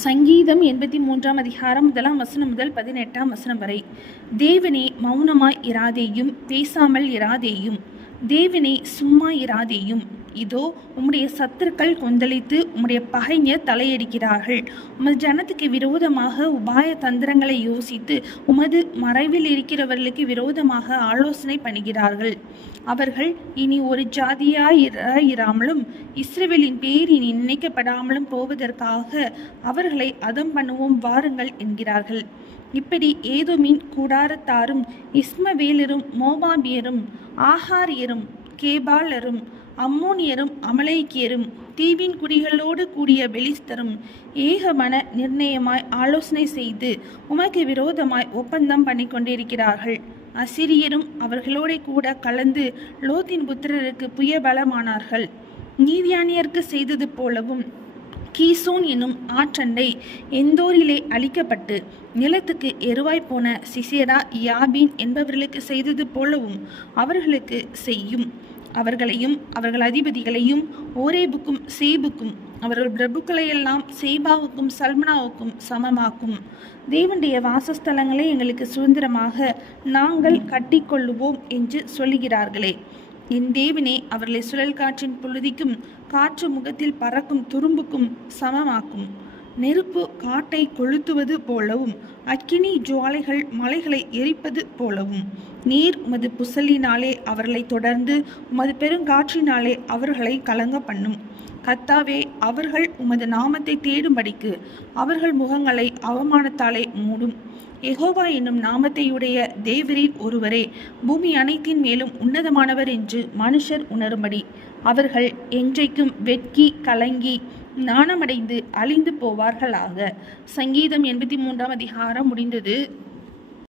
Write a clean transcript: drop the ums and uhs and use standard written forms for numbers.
சங்கீதம் 83 அதிகாரம் 1 முதல் 18 வரை. தேவனே, மௌனமாய் இராதேயும், பேசாமல் இராதேயும். தேவனே, சும்மா இராதேயும். இதோ உம்முடைய சத்துருக்கள் கொந்தளித்து உம்முடைய பகைஞர் தலையடிக்கிறார்கள். உமது ஜனத்துக்கு விரோதமாக உபாய தந்திரங்களை யோசித்து உமது மறைவில் இருக்கிறவர்களுக்கு விரோதமாக ஆலோசனை பண்ணுகிறார்கள். அவர்கள் இனி ஒரு ஜாதியாயிராமலும் இஸ்ரவேலின் பேர் இனி நினைக்கப்படாமலும் போவதற்காக அவர்களை அதம் பண்ணுவோம் வாருங்கள் என்கிறார்கள். இப்படி ஏதோமின் கூடாரத்தாரும் இஸ்மவேலரும் மோவாபியரும் ஆகாரியரும் கேபாலரும் அம்மோனியரும் அமலேக்கியரும் தீவின் குடிகளோடு கூடிய பெலிஸ்தரும் ஏகமன நிர்ணயமாய் ஆலோசனை செய்து உமக்கு விரோதமாய் ஒப்பந்தம் பண்ணி கொண்டிருக்கிறார்கள். அசிரியரும் அவர்களோட கூட கலந்து லோத்தின் புத்திரருக்கு புயபலமானார்கள். நீதியானியருக்கு செய்தது போலவும் கீசோன் என்னும் ஆற்றண்டை எந்தோரிலே அழிக்கப்பட்டு நிலத்துக்கு எருவாய் போன சிசேரா யாபீன் என்பவர்களுக்கு செய்தது போலவும் அவர்களுக்கு செய்யும். அவர்களையும் அவர்கள் அதிபதிகளையும் ஓரேபுக்கும் சேபுக்கும் அவர்கள் பிரபுக்களையெல்லாம் சேபாவுக்கும் சல்மனாவுக்கும் சமமாக்கும். தேவனுடைய வாசஸ்தலங்களை எங்களுக்கு சுதந்திரமாக நாங்கள் கட்டிக்கொள்ளுவோம் என்று சொல்லுகிறார்களே. என் தேவனே, அவர்களை சுழல் காற்றின் புழுதிக்கும் காற்று முகத்தில் பறக்கும் துரும்புக்கும் சமமாக்கும். நெருப்பு காட்டை கொளுத்துவது போலவும் அக்கினி ஜுவாலைகள் மலைகளை எரிப்பது போலவும் நீர் உமது புசலினாலே அவர்களை தொடர்ந்து உமது பெருங்காற்றினாலே அவர்களை கலங்க பண்ணும். கர்த்தாவே, அவர்கள் உமது நாமத்தை தேடும்படிக்கு அவர்கள் முகங்களை அவமானத்தாலே மூடும். யெகோவா என்னும் நாமத்தையுடைய தேவரீர் ஒருவரே பூமி அனைத்தின் மேலும் உன்னதமானவர் என்று மனுஷர் உணரும்படி அவர்கள் என்றைக்கும் வெட்கி கலங்கி நாணமடைந்து அழிந்து போவார்களாக. சங்கீதம் 83 அதிகாரம் முடிந்தது.